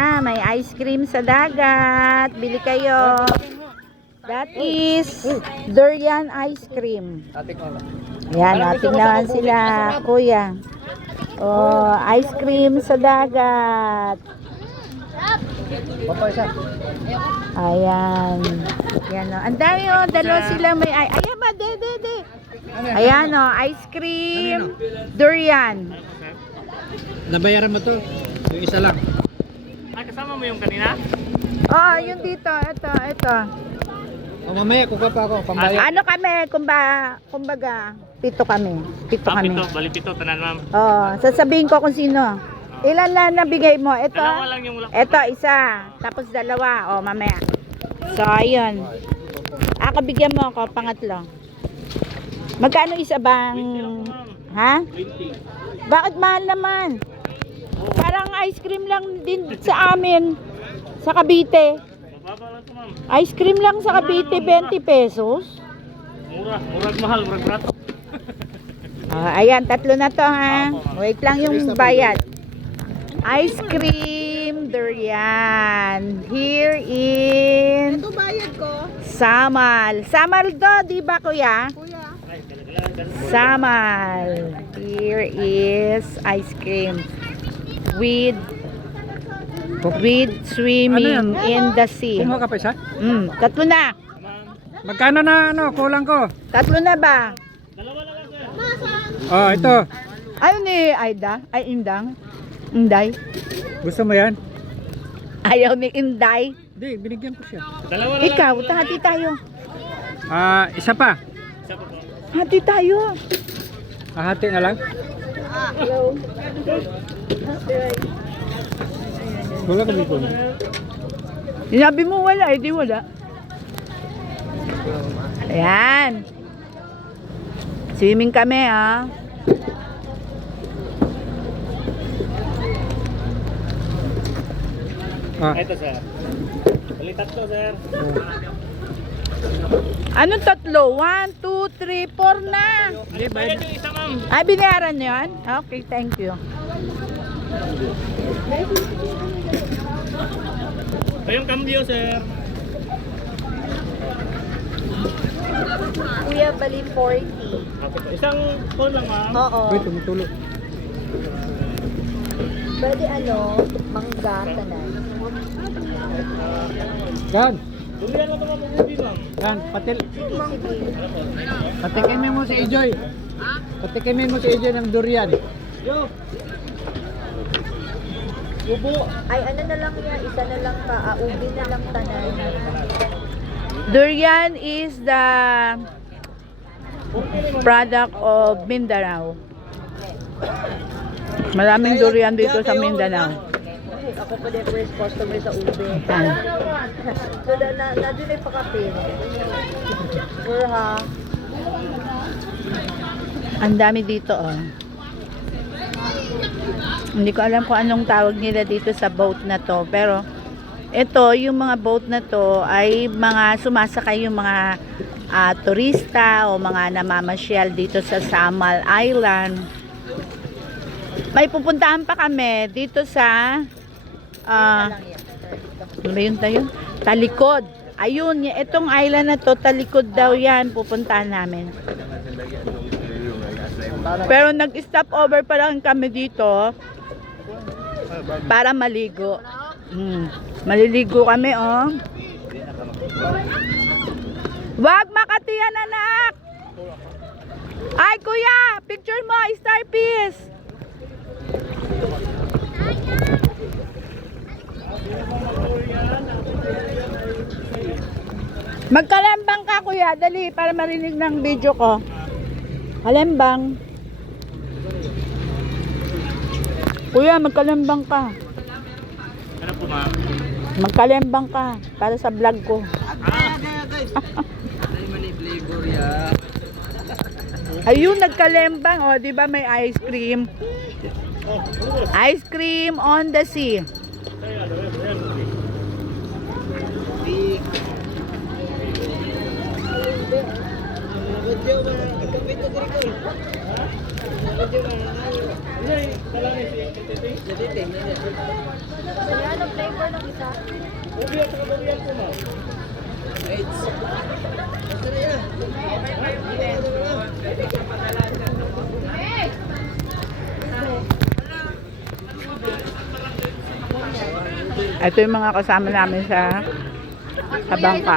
Ayan, may ice cream sa dagat. Bili kayo. That is durian ice cream. Ayan, tingnan sila, kuya. Oh, ice cream sa dagat. Ayan. Ayan, oh. Ang dami, oh. Dalawa sila may ayan ba, de. Ayan, oh. Ice cream, durian. Nabayaran mo to? Yung isa lang. Kasama mo yung kanina? Oh, yung dito. Ito. O mamaya, kuka pa ako. Pambayad. Ano kami, kumbaga, pito kami. Pito kami. Bali pito, tanan ma'am. Oh, sasabihin ko kung sino. Ilan na nabigay mo? Ito. Dalawa lang yung wala. Ito, isa. Tapos dalawa. Oh, mamaya. So, ayun. Ako, bigyan mo ako, pangatlo. Magkano isa bang? Ha? 20. Bakit mahal naman? Parang ice cream lang din sa amin. Sa Cavite. Mababa lang to ma'am. Ice cream lang sa Cavite, 20 pesos. Murag mahal, murag barato. Ayan, tatlo na to ha. Wait lang yung bayad. Ice cream durian. Here in Ito bayad ko. Samal. Samal to, di ba kuya? Kuya. Samal. Here is ice cream with swimming in the sea. Kumuha ka pa isa? Tatlo na. Magkano na kulang ko? Tatlo na ba? Oh, ito. Ayaw ni Aida? Ay, Indang? Inday? Gusto mo yan? Ayaw ni Inday? Hindi, binigyan ko siya. Dalawa Ikaw, hati tayo. Isa pa. Hati tayo. Hati na lang. Hello. Wala kami po. Sinabi mo wala, di wala. Ayan. Swimming kami, ha. Ito sir. Bali tatlo sir. Anong tatlo? 1, 2, 3, 4 na. Bayad yung isa ma'am. Ay, binayaran niyo yan? Okay, thank you. Ito yung cambio sir. Kuya, bali 40. Isang phone lang ma'am. Oo. Wait, tumutulog. Pwede mangga tanan. Yan. Durian lang naman ang ubi ma'am. Yan, patikimin mo si Ejoy. Patikimin mo si Ejoy ng durian. Yo. Ubo. Ay, ano na lang yan? Isa na lang pa. Ubi na lang tanan. Durian is the product of Mindanao. Maraming durian dito sa Mindanao. Ako pa din first customer sa ubi. So, na-dun ay pakapin. Sure ha? Ang dami dito, oh. Hindi ko alam kung anong tawag nila dito sa boat na to. Pero, ito, yung mga boat na to ay mga sumasakay yung mga turista o mga namamasyal dito sa Samal Island. May pupuntahan pa kami dito sa ano ba yun tayo? Talikod. Ayun, itong island na to, Talikod daw yan. Pupuntahan namin. Pero nag-stop over pa lang kami dito para maligo. Maliligo kami, oh. Wag makatiyan, anak! Ay, kuya! Picture mo, star piece! Magkalembang ka, kuya. Dali, para marinig ng video ko. Kalembang. Kuya, magkalembang ka. Ano po ma'am? Magkalembang ka para sa vlog ko. Ayun, nagkalembang. O, di ba may ice cream? Ice cream on the sea. Ano flavor? Ubi at saka durian po ma'am. Ito yung mga kasama namin sa bangka.